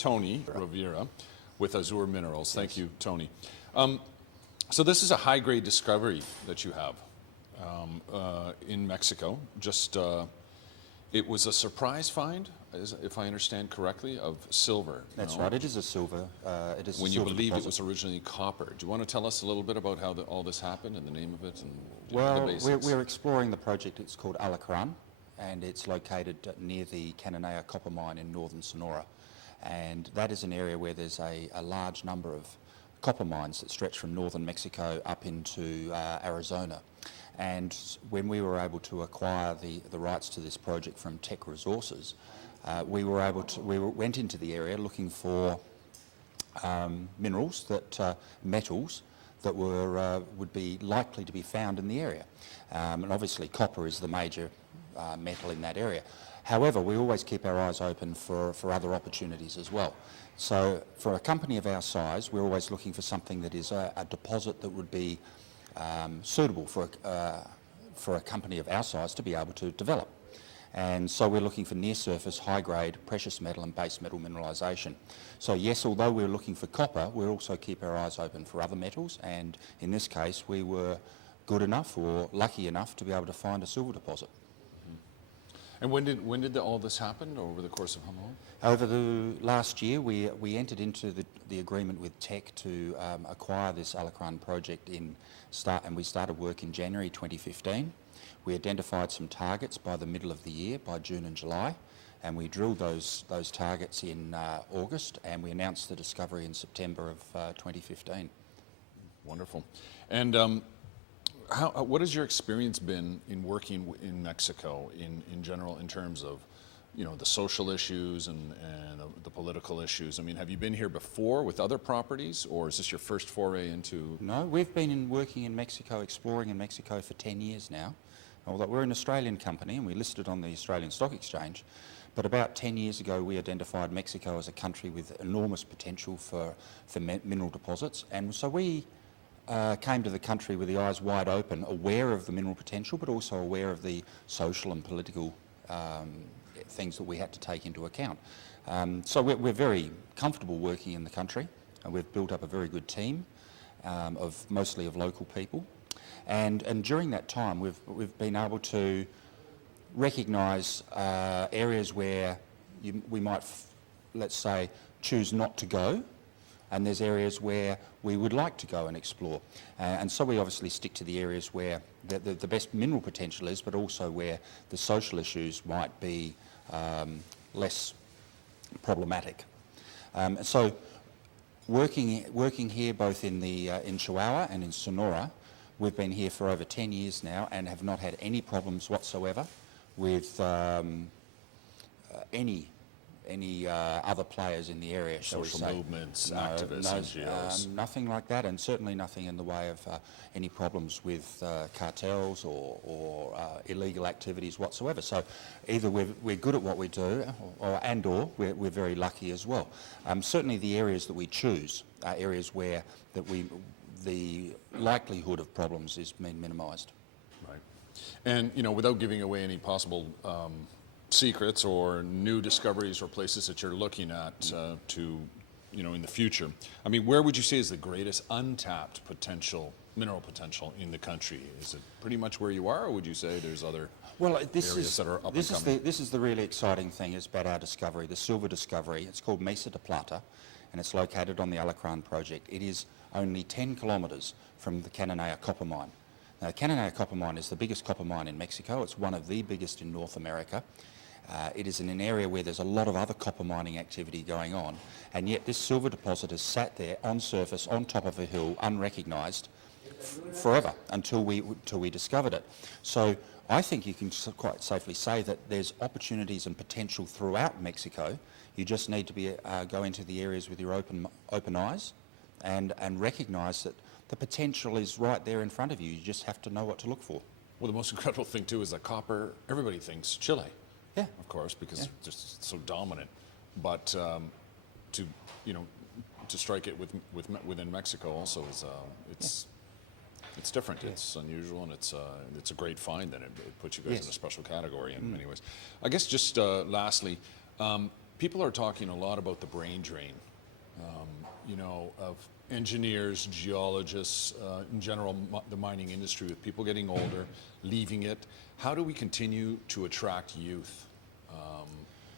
Tony Rovira with Azure Minerals. Thank you, Tony. So this is a high-grade discovery that you have in Mexico. It was a surprise find, if I understand correctly, of silver. That's right. It is a silver. When you believed it was originally copper. Do you want to tell us a little bit about how all this happened and the name of it and the basics? We're exploring the project. It's called Alacran, and it's located near the Cananea copper mine in northern Sonora. And that is an area where there's a large number of copper mines that stretch from northern Mexico up into Arizona. And when we were able to acquire the rights to this project from Teck Resources, we went into the area looking for metals that would be likely to be found in the area. And obviously copper is the major metal in that area. However, we always keep our eyes open for other opportunities as well. So for a company of our size, we're always looking for something that is a deposit that would be suitable for a company of our size to be able to develop. And so we're looking for near-surface, high-grade, precious metal and base metal mineralisation. So yes, although we're looking for copper, we'll also keep our eyes open for other metals, and in this case we were good enough or lucky enough to be able to find a silver deposit. And when did all this happen, over the course of how long? Over the last year, we entered into the agreement with Teck to acquire this Alacran project and we started work in January 2015. We identified some targets by the middle of the year, by June and July, and we drilled those targets in August, and we announced the discovery in September of 2015. Wonderful. And what has your experience been in working in Mexico in general, in terms of, you know, the social issues and the political issues? I mean, have you been here before with other properties, or is this your first foray into? No, we've been working in Mexico, exploring in Mexico for 10 years now. Although we're an Australian company and we listed on the Australian Stock Exchange, but about 10 years ago we identified Mexico as a country with enormous potential for mineral deposits, and so we came to the country with the eyes wide open, aware of the mineral potential, but also aware of the social and political things that we had to take into account. So we're very comfortable working in the country, and we've built up a very good team mostly of local people. And during that time, we've been able to recognise areas where we might, let's say, choose not to go, and there's areas where we would like to go and explore. And so we obviously stick to the areas where the best mineral potential is, but also where the social issues might be less problematic. So working here both in Chihuahua and in Sonora, we've been here for over 10 years now and have not had any problems whatsoever with any other players in the area. Social movements, activists, NGOs? Nothing like that, and certainly nothing in the way of any problems with cartels or illegal activities whatsoever. So either we're good at what we do, or we're very lucky as well. Certainly the areas that we choose are areas where the likelihood of problems is minimised. Right. And, you know, without giving away any possible secrets or new discoveries or places that you're looking at in the future, I mean, where would you say is the greatest untapped mineral potential in the country? Is it pretty much where you are, or would you say there's other areas that are up and coming? This is the really exciting thing about our discovery, the silver discovery. It's called Mesa de Plata, and it's located on the Alacran project. It is only 10 kilometres from the Cananea copper mine. Now, the Cananea copper mine is the biggest copper mine in Mexico. It's one of the biggest in North America. It is in an area where there's a lot of other copper mining activity going on, and yet this silver deposit has sat there on surface, on top of a hill, unrecognised forever until we discovered it. So I think you can quite safely say that there's opportunities and potential throughout Mexico. You just need to go into the areas with your open eyes and recognise that the potential is right there in front of you. You just have to know what to look for. Well, the most incredible thing too is that copper, everybody thinks Chile. Yeah. Of course, because it's just so dominant. But to strike it within Mexico also is it's different. Yeah. It's unusual, and it's a great find. And it puts you guys in a special category in many ways. I guess just lastly, People are talking a lot about the brain drain, of engineers, geologists, in general, the mining industry, with people getting older, leaving it. How do we continue to attract youth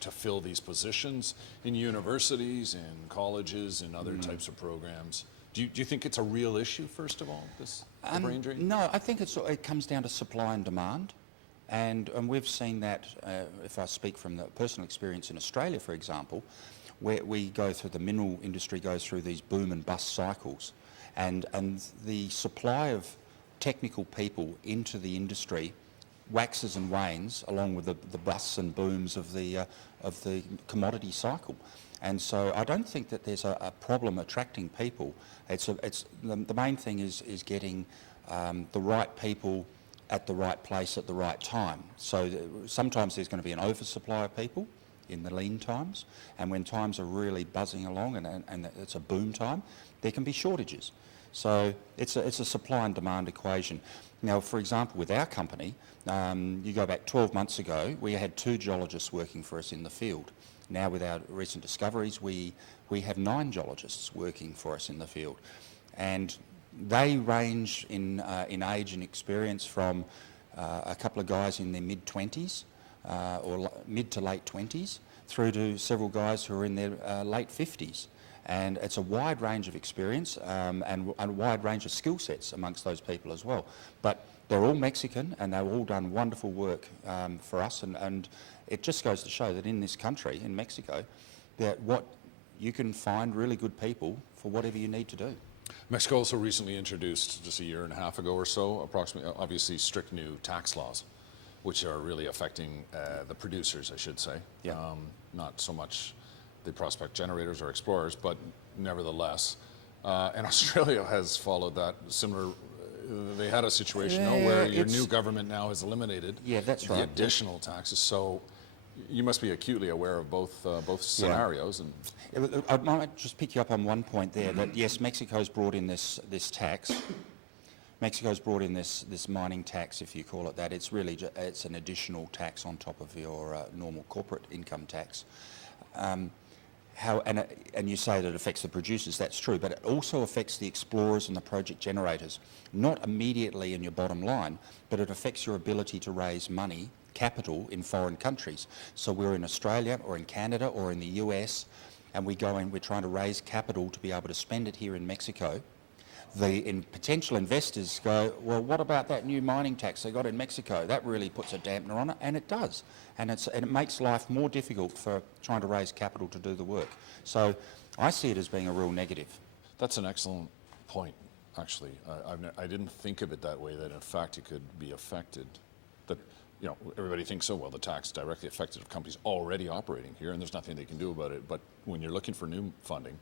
to fill these positions in universities, in colleges, and other types of programs? Do you think it's a real issue, first of all, the brain drain? No, I think it comes down to supply and demand. And we've seen that, if I speak from the personal experience in Australia, for example, where we go through, the mineral industry goes through these boom and bust cycles. And the supply of technical people into the industry waxes and wanes along with the busts and booms of the commodity cycle. And so I don't think that there's a problem attracting people. The main thing is getting the right people at the right place at the right time. So sometimes there's going to be an oversupply of people in the lean times, and when times are really buzzing along and it's a boom time, there can be shortages. So it's a supply and demand equation. Now, for example, with our company, you go back 12 months ago, we had 2 geologists working for us in the field. Now, with our recent discoveries, we have 9 geologists working for us in the field. And they range in age and experience from a couple of guys in their mid-20s or mid to late 20s through to several guys who are in their late 50s. And it's a wide range of experience and a wide range of skill sets amongst those people as well. But they're all Mexican and they've all done wonderful work for us. And it just goes to show that in this country, in Mexico, that you can find really good people for whatever you need to do. Mexico also recently introduced, just a year and a half ago or so, approximately, obviously strict new tax laws, which are really affecting the producers, I should say. Yeah. Not so much the prospect generators or explorers, but nevertheless. And Australia has followed that similar. They had a situation where your new government now has eliminated the additional taxes. So you must be acutely aware of both scenarios. And I might just pick you up on one point there, that yes, Mexico's brought in this tax. Mexico's brought in this mining tax, if you call it that. It's really it's an additional tax on top of your normal corporate income tax. And you say that it affects the producers, that's true, but it also affects the explorers and the project generators. Not immediately in your bottom line, but it affects your ability to raise money, capital, in foreign countries. So we're in Australia or in Canada or in the US, and we're trying to raise capital to be able to spend it here in Mexico. The potential investors go, well, what about that new mining tax they got in Mexico? That really puts a dampener on it, and it does. And it makes life more difficult for trying to raise capital to do the work. So I see it as being a real negative. That's an excellent point, actually. I didn't think of it that way, that in fact it could be affected. That, everybody thinks, well, the tax directly affected companies already operating here, and there's nothing they can do about it. But when you're looking for new funding,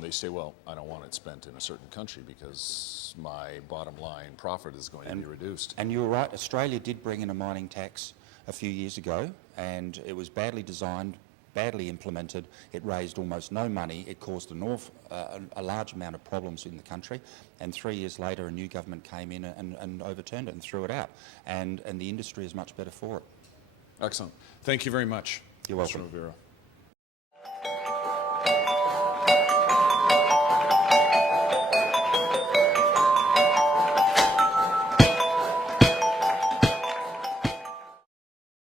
they say, well, I don't want it spent in a certain country because my bottom line profit is going to be reduced. And you're right, Australia did bring in a mining tax a few years ago, and it was badly designed, badly implemented. It raised almost no money. It caused a large amount of problems in the country. And 3 years later, a new government came in and overturned it and threw it out. And the industry is much better for it. Excellent. Thank you very much. You're welcome. Mr. Rovira.